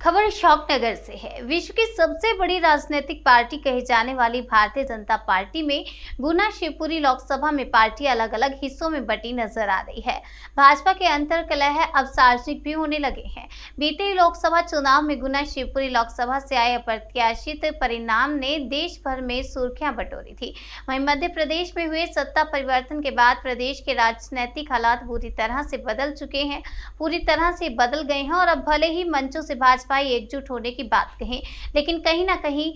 खबर शौकनगर से है। विश्व की सबसे बड़ी राजनीतिक पार्टी कही जाने वाली भारतीय जनता पार्टी में गुना शिवपुरी लोकसभा में पार्टी अलग अलग हिस्सों में बटी नजर आ रही है। भाजपा के अंतर कलह अब सार्वजनिक भी होने लगे हैं। बीते लोकसभा चुनाव में गुना शिवपुरी लोकसभा से आए अप्रत्याशित परिणाम ने देश भर में सुर्खियां बटोरी थी। वहीं मध्य प्रदेश में हुए सत्ता परिवर्तन के बाद प्रदेश के राजनीतिक हालात पूरी तरह से बदल चुके हैं, पूरी तरह से बदल गए हैं। और अब भले ही मंचों से भाजपा एकजुट होने की बात कहें, लेकिन कहीं ना कहीं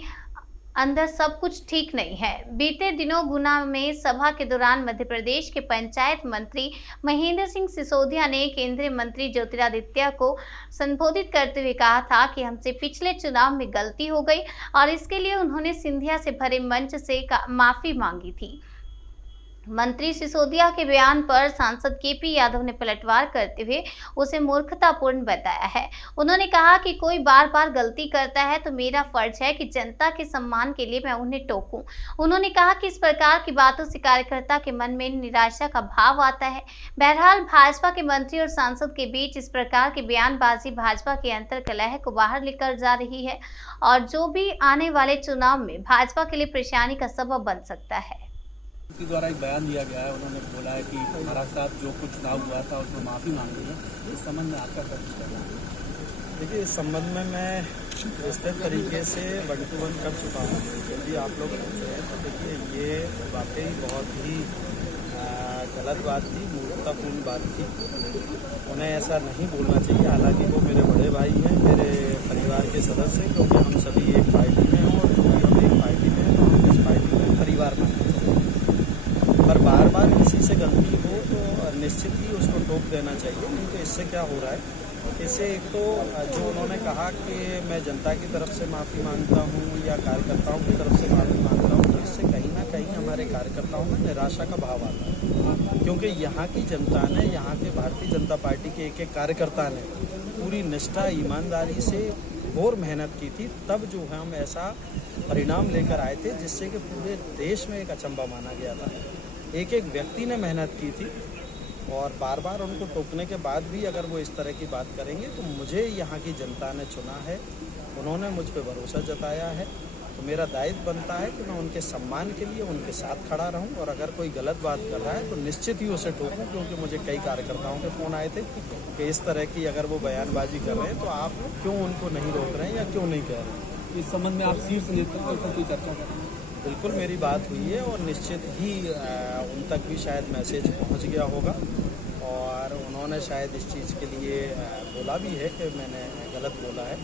अंदर सब कुछ ठीक नहीं है। बीते दिनों गुना में सभा के दौरान मध्य प्रदेश के पंचायत मंत्री महेंद्र सिंह सिसोदिया ने केंद्रीय मंत्री ज्योतिरादित्य को संबोधित करते हुए कहा था कि हमसे पिछले चुनाव में गलती हो गई और इसके लिए उन्होंने सिंधिया से भरे मंच से माफी मांगी थी। मंत्री सिसोदिया के बयान पर सांसद केपी यादव ने पलटवार करते हुए उसे मूर्खतापूर्ण बताया है। उन्होंने कहा कि कोई बार बार गलती करता है तो मेरा फर्ज है कि जनता के सम्मान के लिए मैं उन्हें टोकूं। उन्होंने कहा कि इस प्रकार की बातों से कार्यकर्ता के मन में निराशा का भाव आता है। बहरहाल भाजपा के मंत्री और सांसद के बीच इस प्रकार की बयानबाजी भाजपा के अंतर कलह को बाहर लेकर जा रही है और जो भी आने वाले चुनाव में भाजपा के लिए परेशानी का सबब बन सकता है। उनके द्वारा एक बयान दिया गया है। उन्होंने बोला है कि महाराष्ट्र जो कुछ चुनाव हुआ था उसमें माफ़ी मांगी है। इस संबंध में आपका क्या कहना है? देखिए, इस संबंध में मैं विस्तृत तरीके से वन टू वन कर चुका हूँ। यदि आप लोग पूछ रहे हैं तो देखिए, ये वाकई बहुत ही गलत बात थी, मूर्खतापूर्ण बात थी। उन्हें ऐसा नहीं बोलना चाहिए। हालांकि वो मेरे बड़े भाई हैं, मेरे परिवार के सदस्य, क्योंकि हम सभी एक पार्टी में हैं और जो भी हम एक पार्टी में हैं तो हम इस पार्टी में परिवार में हैं। पर बार बार किसी से गलती हो तो निश्चित ही उसको टोक देना चाहिए। नहीं तो इससे क्या हो रहा है, इससे एक तो जो उन्होंने कहा कि मैं जनता की तरफ से माफ़ी मांगता हूँ या कार्यकर्ताओं की तरफ से माफ़ी मांगता हूँ, तो इससे कहीं ना कहीं हमारे कार्यकर्ताओं में निराशा का भाव आता है। क्योंकि यहाँ की जनता ने, यहाँ के भारतीय जनता पार्टी के एक एक कार्यकर्ता ने पूरी निष्ठा, ईमानदारी से और मेहनत की थी। तब जो है हम ऐसा परिणाम लेकर आए थे जिससे कि पूरे देश में एक अचंभा माना गया था। एक एक व्यक्ति ने मेहनत की थी और बार बार उनको टोकने के बाद भी अगर वो इस तरह की बात करेंगे तो मुझे यहाँ की जनता ने चुना है, उन्होंने मुझ पर भरोसा जताया है, तो मेरा दायित्व बनता है कि मैं उनके सम्मान के लिए उनके साथ खड़ा रहूं। और अगर कोई गलत बात कर रहा है तो निश्चित ही उसे टोकूं। क्योंकि मुझे कई कार्यकर्ताओं के फ़ोन आए थे कि इस तरह की अगर वो बयानबाजी कर रहे हैं तो आप क्यों उनको नहीं रोक रहे हैं या क्यों नहीं कह रहे हैं। इस संबंध में आप शीर्ष नेतृत्व से कोई चर्चा करें? बिल्कुल मेरी बात हुई है और निश्चित ही उन तक भी शायद मैसेज पहुंच गया होगा और उन्होंने शायद इस चीज़ के लिए बोला भी है कि मैंने गलत बोला है,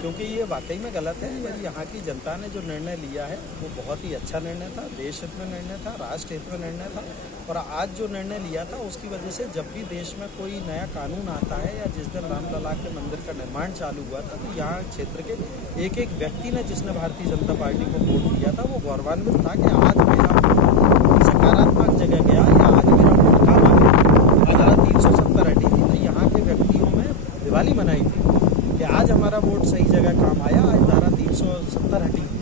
क्योंकि ये वाकई में गलत है। यहाँ की जनता ने जो निर्णय लिया है वो बहुत ही अच्छा निर्णय था, देश हित में निर्णय था, राष्ट्र हित में निर्णय था। और आज जो निर्णय लिया था उसकी वजह से जब भी देश में कोई नया कानून आता है या जिस दिन रामलला के मंदिर का निर्माण चालू हुआ था तो यहाँ क्षेत्र के एक एक व्यक्ति ने, जिसने भारतीय जनता पार्टी को वोट दिया था, वो गौरवान्वित था कि आज मेरा सकारात्मक जगह गया या आज मेरा वोट काम आ गया। धारा 370 हटी थी तो यहाँ के व्यक्तियों में दिवाली मनाई थी कि आज हमारा वोट सही जगह काम आया, आज धारा 370 हटी थी।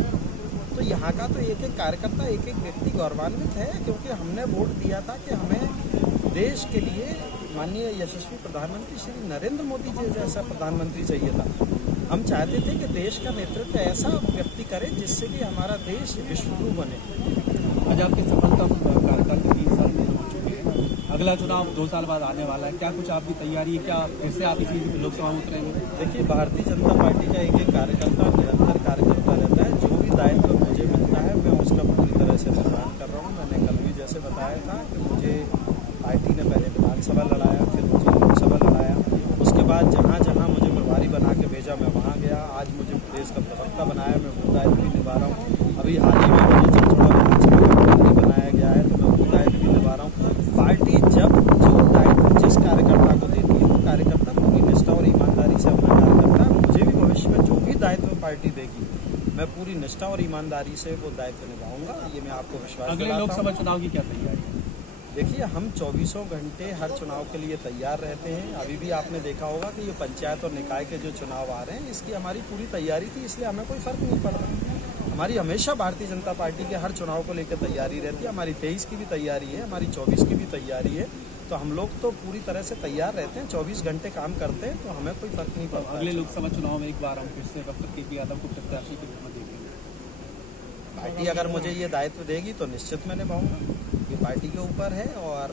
तो यहाँ का तो एक एक कार्यकर्ता, एक एक व्यक्ति गौरवान्वित है, क्योंकि हमने वोट दिया था कि हमें देश के लिए माननीय यशस्वी प्रधानमंत्री श्री नरेंद्र मोदी जी जैसा प्रधानमंत्री चाहिए था। हम चाहते थे कि देश का नेतृत्व ऐसा व्यक्ति करे जिससे कि हमारा देश विश्वगुरु बने। आज आपकी सफलता कार्यकाल के 3 साल में हो चुकी है, अगला चुनाव 2 साल बाद आने वाला है, क्या कुछ आपकी तैयारी है? क्या कैसे आप इसी लोकसभा में उतरेंगे? देखिए, भारतीय जनता पार्टी का एक एक कार्यकर्ता निरंतर कार्यकर्ता रहता है। जो भी दायित्व मुझे मिलता है मैं उसका पूरी तरह से निर्वहन कर रहा हूँ। मैंने कल भी जैसे बताया था कि मुझे पार्टी ने पहले विधानसभा लड़ाया, फिर मुझे लोकसभा लड़ाया, उसके बाद जहाँ जहाँ मुझे प्रभारी बना के भेजा मैं वहाँ गया। आज मुझे प्रदेश का प्रवक्ता बनाया, मैं वो दायित्व भी निभा रहा हूँ। अभी हाल ही में मुझे चित्तौड़ विधानसभा का प्रभारी बनाया गया है तो मैं वो दायित्व भी निभा रहा हूँ। पार्टी जब जो दायित्व जिस कार्यकर्ता को देती है वो कार्यकर्ता पूरी निष्ठा और ईमानदारी से अपना कार्य करता है। मुझे भी भविष्य में जो भी दायित्व पार्टी देगी मैं पूरी निष्ठा और ईमानदारी से वो दायित्व निभाऊंगा, ये मैं आपको विश्वास दिलाता हूं। अगले लोकसभा चुनाव की क्या तैयारी है? देखिए, हम 24 घंटे हर चुनाव के लिए तैयार रहते हैं। अभी भी आपने देखा होगा कि ये पंचायत और निकाय के जो चुनाव आ रहे हैं इसकी हमारी पूरी तैयारी थी, इसलिए हमें कोई फर्क नहीं पड़ रहा। हमारी हमेशा भारतीय जनता पार्टी के हर चुनाव को लेकर तैयारी रहती है। हमारी 23 की भी तैयारी है, हमारी 24 की भी तैयारी है तो हम लोग तो पूरी तरह से तैयार रहते हैं, 24 घंटे काम करते हैं, तो हमें कोई फर्क नहीं पड़ता। अगले लोकसभा चुनाव में एक बार हम फिर से डॉक्टर के यादव को प्रत्याशी के रूप में देखेंगे। पार्टी अगर मुझे ये दायित्व देगी तो निश्चित मैं निभाऊंगा, ये पार्टी के ऊपर है। और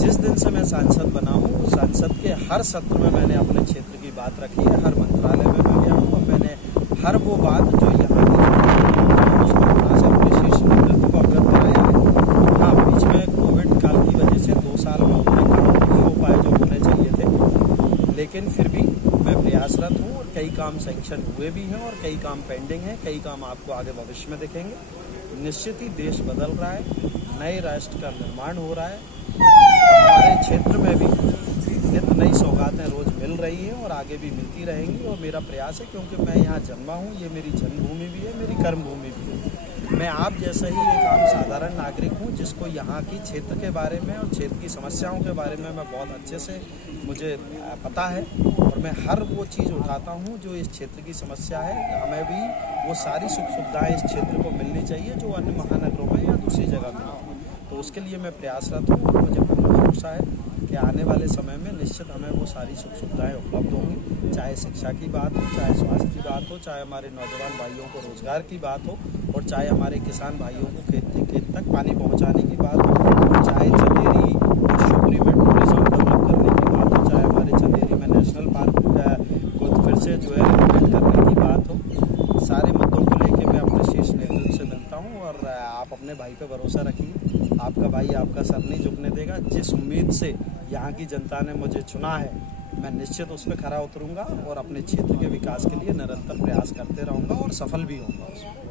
जिस दिन से मैं सांसद बना हूँ, सांसद के हर सत्र में मैंने अपने क्षेत्र की बात रखी है, हर मंत्रालय में मैं गया हूँ और मैंने हर वो बात जो यहाँ की उसको वहाँ से अपने शीर्ष नेतृत्व को अवगत कराया है। हाँ, बीच में कोविड काल की वजह से 2 साल में उतने काम नहीं हो पाए जो होने चाहिए थे, लेकिन फिर भी मैं प्रयासरत हूँ और कई काम सैंक्शन हुए भी हैं और कई काम पेंडिंग हैं, कई काम आपको आगे भविष्य में दिखेंगे। निश्चित ही देश बदल रहा है, नए राष्ट्र का निर्माण हो रहा है और हमारे क्षेत्र में भी नित नई सौगातें रोज मिल रही हैं और आगे भी मिलती रहेंगी। और मेरा प्रयास है, क्योंकि मैं यहाँ जन्मा हूँ, ये मेरी जन्मभूमि भी है, मेरी कर्मभूमि भी है। मैं आप जैसा ही एक आम साधारण नागरिक हूँ जिसको यहाँ की क्षेत्र के बारे में और क्षेत्र की समस्याओं के बारे में मैं बहुत अच्छे से मुझे पता है और मैं हर वो चीज़ उठाता हूँ जो इस क्षेत्र की समस्या है। हमें भी वो सारी सुख सुविधाएं इस क्षेत्र को मिलनी चाहिए जो अन्य महानगरों में या दूसरी जगह मिलती हैं। तो उसके लिए मैं प्रयासरत हूँ और मुझे पूर्ण भरोसा है कि आने वाले समय में निश्चित हमें वो सारी सुख सुविधाएं उपलब्ध होंगी, चाहे शिक्षा की बात हो, चाहे स्वास्थ्य की बात हो, चाहे हमारे नौजवान भाइयों को रोजगार की बात हो और चाहे हमारे किसान भाइयों को खेत तक पानी पहुंचाने की बात हो, और चाहे चंदेरी और शिवपुरी में टूरिज्म डेवलप करने की बात हो, चाहे हमारे चंदेरी में नेशनल पार्क को फिर से जो है डेवलप करने की बात हो। सारे मुद्दों को लेकर मैं अपने शीर्ष नेतृत्व से मिलता हूँ और आप अपने भाई पर भरोसा रखिए, आपका भाई आपका सर नहीं झुकने देगा। जिस उम्मीद से यहाँ की जनता ने मुझे चुना है, मैं निश्चित उस पर खरा उतरूंगा और अपने क्षेत्र के विकास के लिए निरंतर प्रयास करते रहूंगा और सफल भी होऊंगा उसमें।